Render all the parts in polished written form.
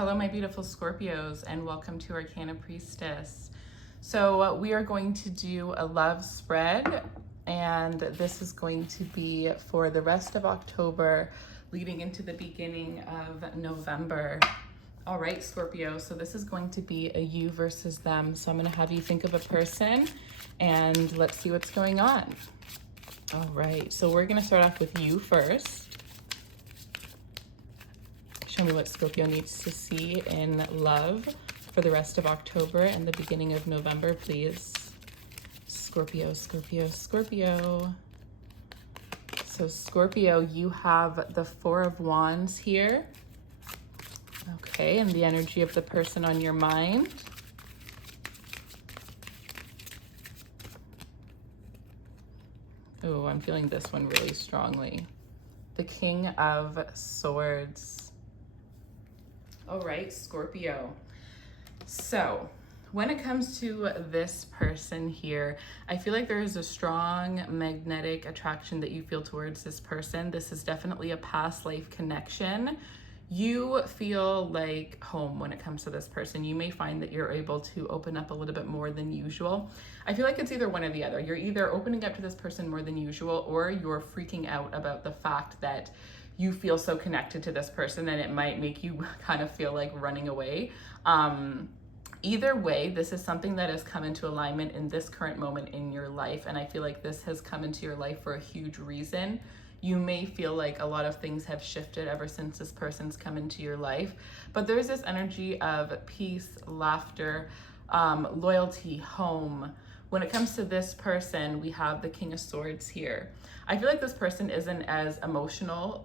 Hello, my beautiful Scorpios, and welcome to Arcana Priestess. So we are going to do a love spread, and this is going to be for the rest of October, leading into the beginning of November. All right, Scorpio, so this is going to be a you versus them. So I'm going to have you think of a person, and let's see what's going on. All right, so we're going to start off with you first. Show me what Scorpio needs to see in love for the rest of October and the beginning of November, please. Scorpio, Scorpio, Scorpio. So Scorpio, you have the Four of Wands here. Okay, and the energy of the person on your mind. Oh, I'm feeling this one really strongly. The King of Swords. All right, Scorpio. So when it comes to this person here, I feel like there is a strong magnetic attraction that you feel towards this person. This is definitely a past life connection. You feel like home when it comes to this person. You may find that you're able to open up a little bit more than usual. I feel like it's either one or the other. You're either opening up to this person more than usual, or you're freaking out about the fact that you feel so connected to this person and it might make you kind of feel like running away. Either way, this is something that has come into alignment in this current moment in your life. And I feel like this has come into your life for a huge reason. You may feel like a lot of things have shifted ever since this person's come into your life, but there's this energy of peace, laughter, loyalty, home. When it comes to this person, we have the King of Swords here. I feel like this person isn't as emotional,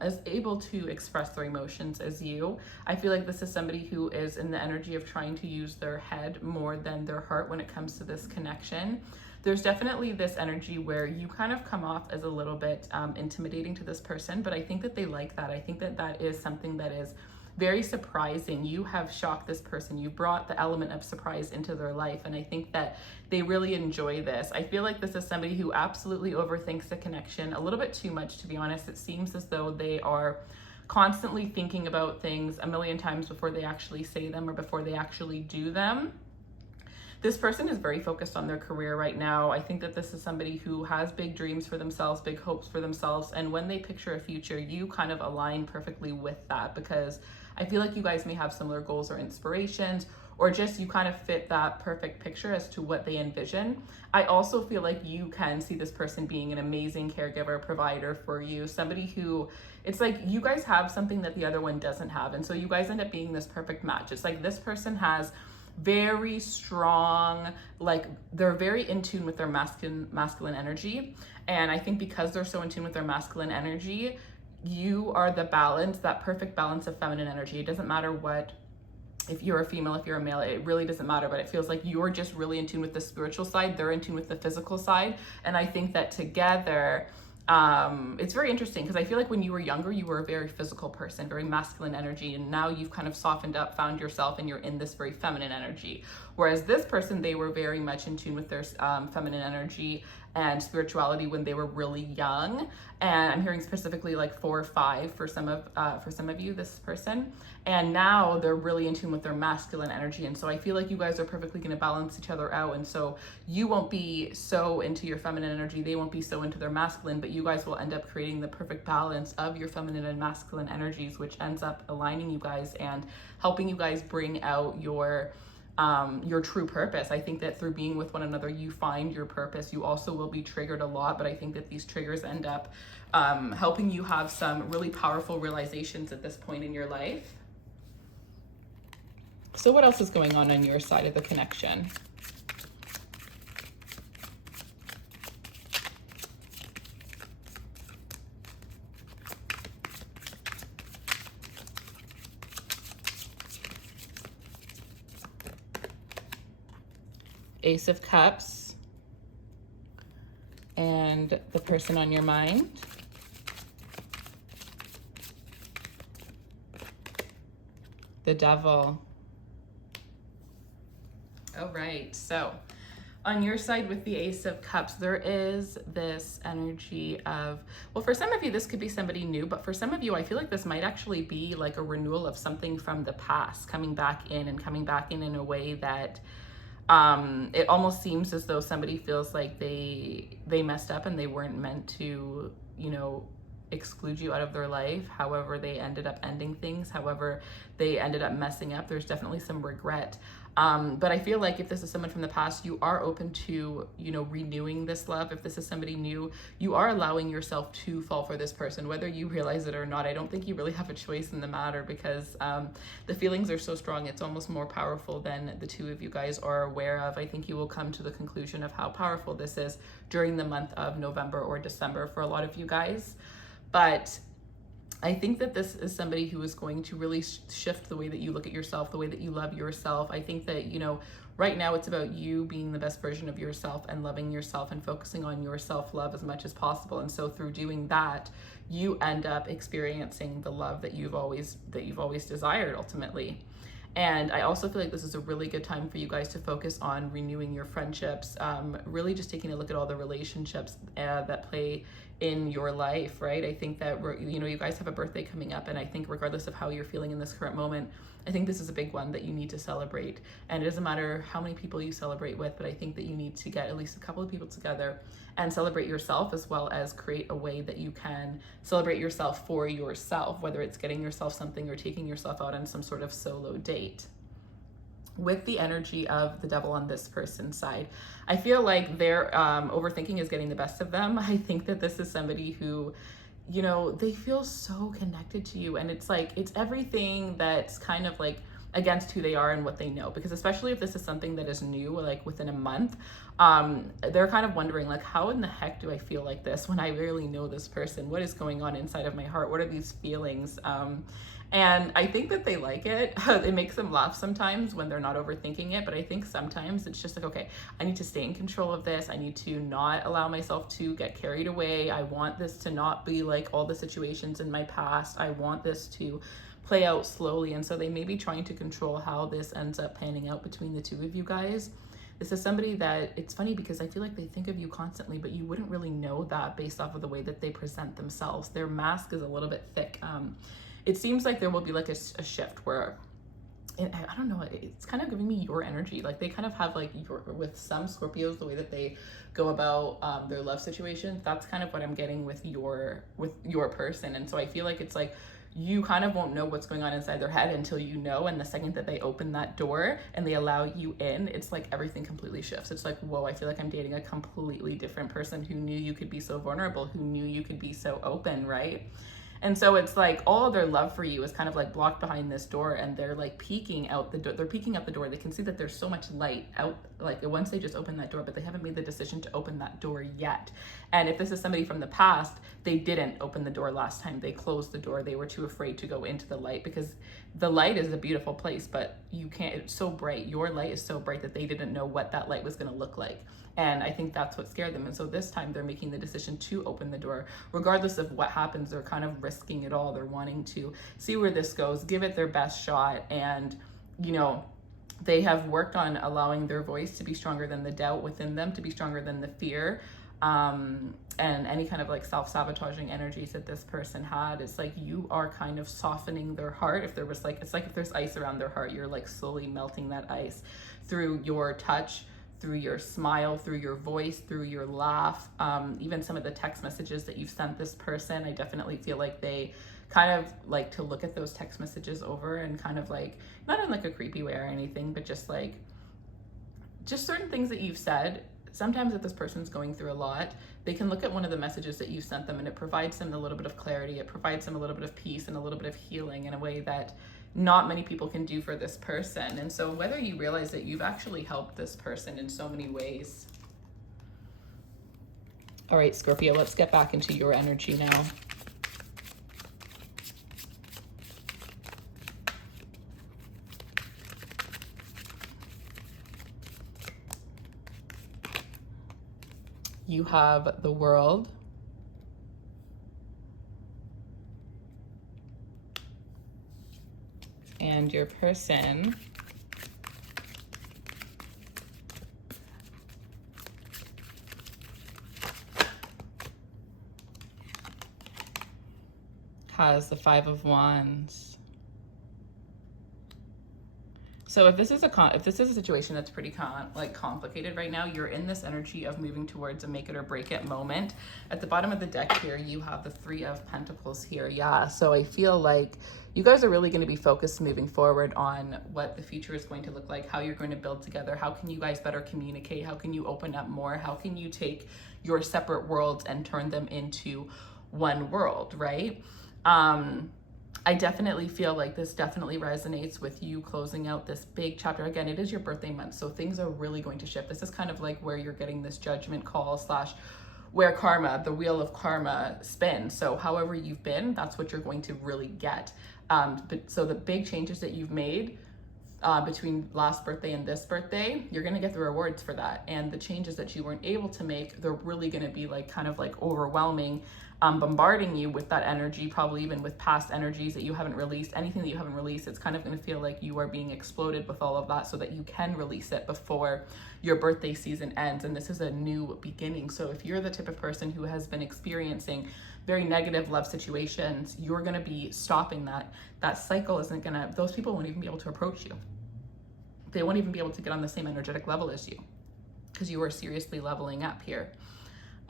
as able to express their emotions as you. I feel like this is somebody who is in the energy of trying to use their head more than their heart when it comes to this connection. There's definitely this energy where you kind of come off as a little bit intimidating to this person, but I think that they like that. I think that that is something that is very surprising. You have shocked this person. You brought the element of surprise into their life, and I think that they really enjoy this. I feel like this is somebody who absolutely overthinks the connection a little bit too much, to be honest. It seems as though they are constantly thinking about things a million times before they actually say them or before they actually do them. This person is very focused on their career right now. I think that this is somebody who has big dreams for themselves, big hopes for themselves. And when they picture a future, you kind of align perfectly with that, because I feel like you guys may have similar goals or inspirations, or just you kind of fit that perfect picture as to what they envision. I also feel like you can see this person being an amazing caregiver, provider for you, somebody who, it's like you guys have something that the other one doesn't have. And so you guys end up being this perfect match. It's like this person has very strong, like they're very in tune with their masculine energy. And I think because they're so in tune with their masculine energy, you are the balance, that perfect balance of feminine energy. It doesn't matter what, if you're a female, if you're a male, it really doesn't matter, but it feels like you're just really in tune with the spiritual side, they're in tune with the physical side. And I think that together, it's very interesting, because I feel like when you were younger, you were a very physical person, very masculine energy, and now you've kind of softened up, found yourself, and you're in this very feminine energy. Whereas this person, they were very much in tune with their feminine energy and spirituality when they were really young. And I'm hearing specifically like 4 or 5 for some of you, this person. And now they're really in tune with their masculine energy. And so I feel like you guys are perfectly going to balance each other out. And so you won't be so into your feminine energy, they won't be so into their masculine, but you guys will end up creating the perfect balance of your feminine and masculine energies, which ends up aligning you guys and helping you guys bring out your true purpose. I think that through being with one another, you find your purpose. You also will be triggered a lot, but I think that these triggers end up helping you have some really powerful realizations at this point in your life. So what else is going on your side of the connection? Ace of Cups and the person on your mind. The Devil. All right, so On your side with the Ace of Cups, there is this energy of, well, for some of you, this could be somebody new, but for some of you, I feel like this might actually be like a renewal of something from the past, coming back in and coming back in a way that it almost seems as though somebody feels like they messed up and they weren't meant to, you know, exclude you out of their life. However, they ended up ending things. However, they ended up messing up. There's definitely some regret. But I feel like if this is someone from the past, you are open to, you know, renewing this love. If this is somebody new, you are allowing yourself to fall for this person, whether you realize it or not. I don't think you really have a choice in the matter because the feelings are so strong. It's almost more powerful than the two of you guys are aware of. I think you will come to the conclusion of how powerful this is during the month of November or December for a lot of you guys. But I think that this is somebody who is going to really shift the way that you look at yourself, the way that you love yourself. I think that, you know, right now it's about you being the best version of yourself and loving yourself and focusing on your self-love as much as possible. And so through doing that, you end up experiencing the love that you've always desired ultimately. And I also feel like this is a really good time for you guys to focus on renewing your friendships, really just taking a look at all the relationships that play in your life, right? I think that you know, you guys have a birthday coming up, and I think regardless of how you're feeling in this current moment, I think this is a big one that you need to celebrate. And it doesn't matter how many people you celebrate with, but I think that you need to get at least a couple of people together and celebrate yourself, as well as create a way that you can celebrate yourself for yourself, whether it's getting yourself something or taking yourself out on some sort of solo date. With the energy of the devil on this person's side, I feel like their overthinking is getting the best of them. I think that this is somebody who, you know, they feel so connected to you, and it's like, it's everything that's kind of like against who they are and what they know, because especially if this is something that is new, like within a month, they're kind of wondering, like, how in the heck do I feel like this when I really know this person? What is going on inside of my heart? What are these feelings? And I think that they like it. It makes them laugh sometimes when they're not overthinking it. But I think sometimes it's just like, okay, I need to stay in control of this. I need to not allow myself to get carried away. I want this to not be like all the situations in my past. I want this to play out slowly. And so they may be trying to control how this ends up panning out between the two of you guys. This is somebody that, it's funny because I feel like they think of you constantly, but you wouldn't really know that based off of the way that they present themselves. Their mask is a little bit thick. It seems like there will be like a shift where, I don't know, it's kind of giving me your energy. Like they kind of have like with some Scorpios, the way that they go about their love situation, that's kind of what I'm getting with your person. And so I feel like it's like, you kind of won't know what's going on inside their head until you know. And the second that they open that door and they allow you in, it's like everything completely shifts. It's like, whoa, I feel like I'm dating a completely different person who knew you could be so vulnerable, who knew you could be so open, right? And so it's like all their love for you is kind of like blocked behind this door, and they're like peeking out the door. They're peeking out the door. They can see that there's so much light out, like once they just open that door, but they haven't made the decision to open that door yet. And if this is somebody from the past, they didn't open the door last time. They closed the door. They were too afraid to go into the light, because the light is a beautiful place, but you can't, it's so bright. Your light is so bright that they didn't know what that light was going to look like. And I think that's what scared them. And so this time they're making the decision to open the door. Regardless of what happens, they're kind of risking it all. They're wanting to see where this goes, give it their best shot. And, you know, they have worked on allowing their voice to be stronger than the doubt within them, to be stronger than the fear. And any kind of like self-sabotaging energies that this person had. It's like you are kind of softening their heart. If there was like, it's like if there's ice around their heart, you're like slowly melting that ice through your touch, through your smile, through your voice, through your laugh, even some of the text messages that you've sent this person. I definitely feel like they kind of like to look at those text messages over and kind of like, not in like a creepy way or anything, but just like, just certain things that you've said. Sometimes if this person's going through a lot, they can look at one of the messages that you sent them and it provides them a little bit of clarity. It provides them a little bit of peace and a little bit of healing in a way that not many people can do for this person. And so whether you realize that you've actually helped this person in so many ways. All right, Scorpio, let's get back into your energy now. You have the World, and your person has the Five of Wands. So if this is a situation that's pretty complicated right now, you're in this energy of moving towards a make it or break it moment. At the bottom of the deck here, you have the Three of Pentacles here. Yeah, so I feel like you guys are really going to be focused moving forward on what the future is going to look like, how you're going to build together, how can you guys better communicate, how can you open up more, how can you take your separate worlds and turn them into one world, right? I definitely feel like this definitely resonates with you closing out this big chapter. Again, it is your birthday month, so things are really going to shift. This is kind of like where you're getting this judgment call slash where karma, the wheel of karma spins. So however you've been, that's what you're going to really get. So the big changes that you've made between last birthday and this birthday, you're going to get the rewards for that. And the changes that you weren't able to make, they're really going to be like kind of like overwhelming, bombarding you with that energy, probably even with past energies that you haven't released, anything that you haven't released. It's kind of going to feel like you are being exploded with all of that so that you can release it before your birthday season ends. And this is a new beginning. So if you're the type of person who has been experiencing very negative love situations, you're going to be stopping that. That cycle isn't going to, those people won't even be able to approach you. They won't even be able to get on the same energetic level as you because you are seriously leveling up here.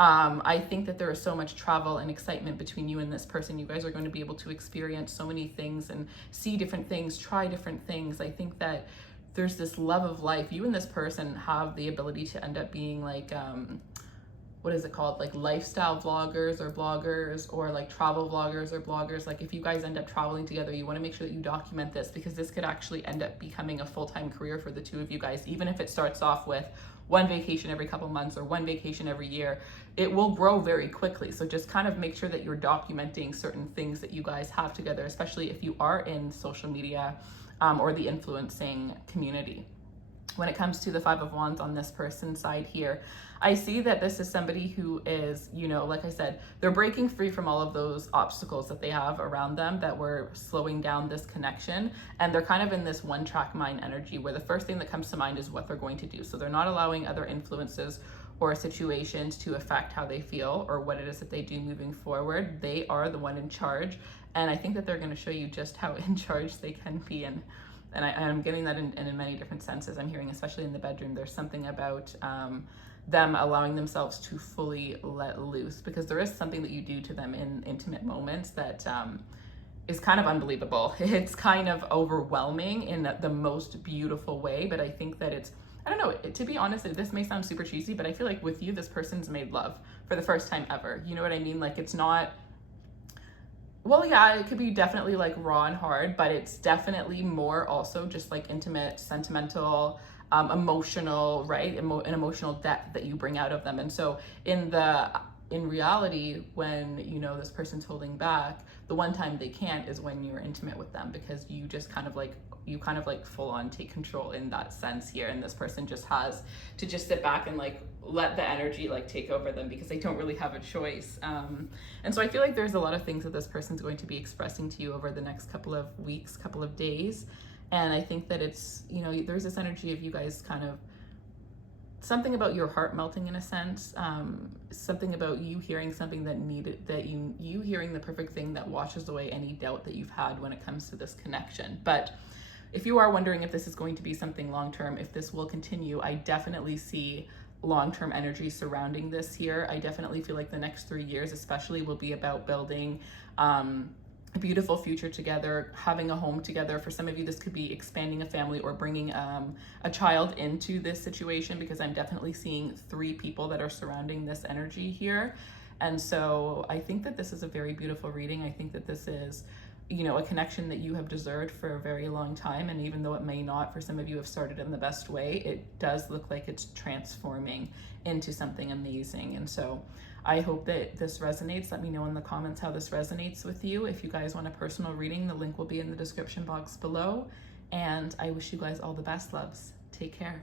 I think that there is so much travel and excitement between you and this person. You guys are going to be able to experience so many things and see different things, try different things. I think that there's this love of life. You and this person have the ability to end up being like, what is it called? Like lifestyle vloggers or bloggers, or like travel vloggers or bloggers. Like if you guys end up traveling together, you want to make sure that you document this because this could actually end up becoming a full-time career for the two of you guys. Even if it starts off with one vacation every couple months or one vacation every year, it will grow very quickly. So just kind of make sure that you're documenting certain things that you guys have together, especially if you are in social media or the influencing community. When it comes to the Five of Wands on this person's side here, I see that this is somebody who is, you know, like I said, they're breaking free from all of those obstacles that they have around them that were slowing down this connection. And they're kind of in this one track mind energy where the first thing that comes to mind is what they're going to do. So they're not allowing other influences or situations to affect how they feel or what it is that they do moving forward. They are the one in charge. And I think that they're going to show you just how in charge they can be. And I'm getting that in many different senses. I'm hearing, especially in the bedroom, there's something about them allowing themselves to fully let loose, because there is something that you do to them in intimate moments that is kind of unbelievable. It's kind of overwhelming in the most beautiful way, but I think that it's, I don't know, to be honest, this may sound super cheesy, but I feel like with you, this person's made love for the first time ever. You know what I mean? Like it's not, well, yeah, it could be definitely like raw and hard, but it's definitely more also just like intimate, sentimental, emotional, right? An emotional depth that you bring out of them. And so in reality, when, you know, this person's holding back, the one time they can't is when you're intimate with them, because you just kind of like full on take control in that sense here. And this person just has to just sit back and like let the energy like take over them, because they don't really have a choice. And so I feel like there's a lot of things that this person's going to be expressing to you over the next couple of weeks, couple of days. And I think that it's, you know, there's this energy of you guys kind of, something about your heart melting in a sense, something about you hearing something that needed, that you hearing the perfect thing that washes away any doubt that you've had when it comes to this connection. But if you are wondering if this is going to be something long-term, if this will continue, I definitely see long-term energy surrounding this here. I definitely feel like the next 3 years especially will be about building a beautiful future together, having a home together. For some of you, this could be expanding a family or bringing a child into this situation, because I'm definitely seeing 3 people that are surrounding this energy here. And so I think that this is a very beautiful reading. I think that this is, you know, a connection that you have deserved for a very long time. And even though it may not, for some of you, have started in the best way, it does look like it's transforming into something amazing. And so I hope that this resonates. Let me know in the comments how this resonates with you. If you guys want a personal reading, the link will be in the description box below. And I wish you guys all the best, loves. Take care.